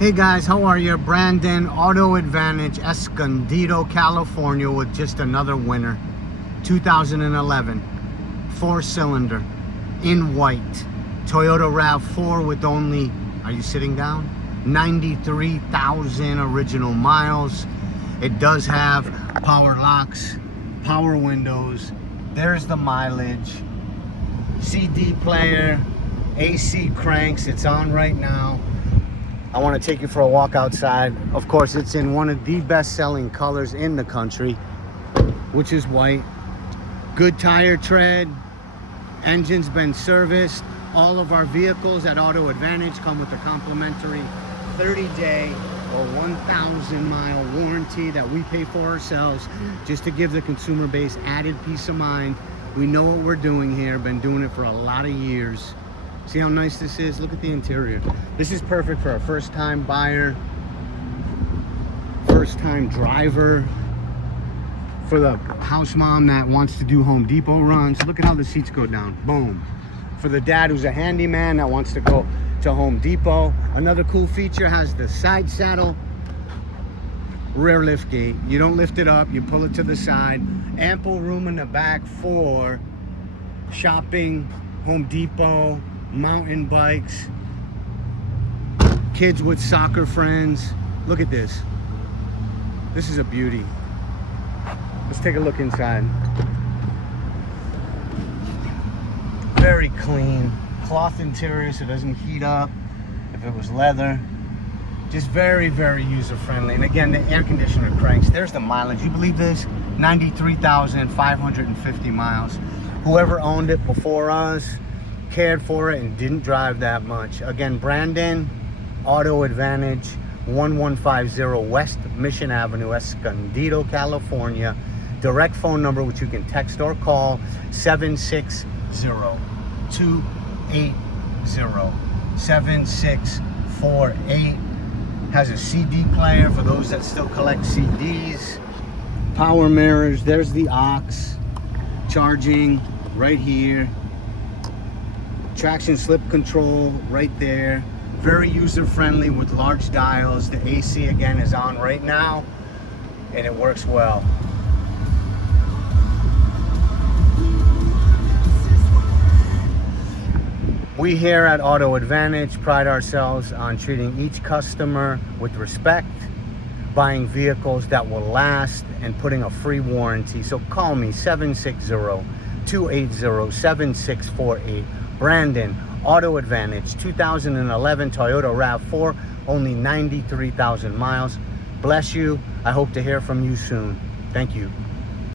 Hey guys, how are you? Brandon, Auto Advantage, Escondido, California, with just another winner. 2011, 4-cylinder, in white, Toyota Rav4 with only, are you sitting down? 93,000 original miles. It does have power locks, power windows. There's the mileage. CD player, AC cranks, it's on right now. I want to take you for a walk outside. Of course, it's in one of the best-selling colors in the country, which is white. Good tire tread. Engine's been serviced. All of our vehicles at Auto Advantage come with a complimentary 30-day or 1,000-mile warranty that we pay for ourselves, just to give the consumer base added peace of mind. We know what we're doing here. Been doing it for a lot of years. See how nice this is? Look at the interior. This is perfect for a first-time buyer, first-time driver, for the house mom that wants to do Home Depot runs. Look at how the seats go down. Boom. For the dad who's a handyman that wants to go to Home Depot. Another cool feature has the side saddle, rear lift gate. You don't lift it up, you pull it to the side. Ample room in the back for shopping, Home Depot, mountain bikes, kids with soccer friends. Look at this. This is a beauty. Let's take a look inside. Very clean. Cloth interior so it doesn't heat up if it was leather. Just very, very user-friendly. And again, the air conditioner cranks. There's the mileage. You believe this? 93,550 miles. Whoever owned it before us cared for it and didn't drive that much. Again, Brandon, Auto Advantage, 1150 West Mission Avenue, Escondido, California. Direct phone number, which you can text or call, 760-280-7648. Has a CD player for those that still collect CDs. Power mirrors. There's the aux. Charging right here. Traction slip control right there. Very user-friendly with large dials. The AC again is on right now and it works well. We here at Auto Advantage pride ourselves on treating each customer with respect, buying vehicles that will last, and putting a free warranty. So call me, 760-280-7648. Brandon, Auto Advantage, 2011 Toyota RAV4, only 93,000 miles. Bless you. I hope to hear from you soon. Thank you.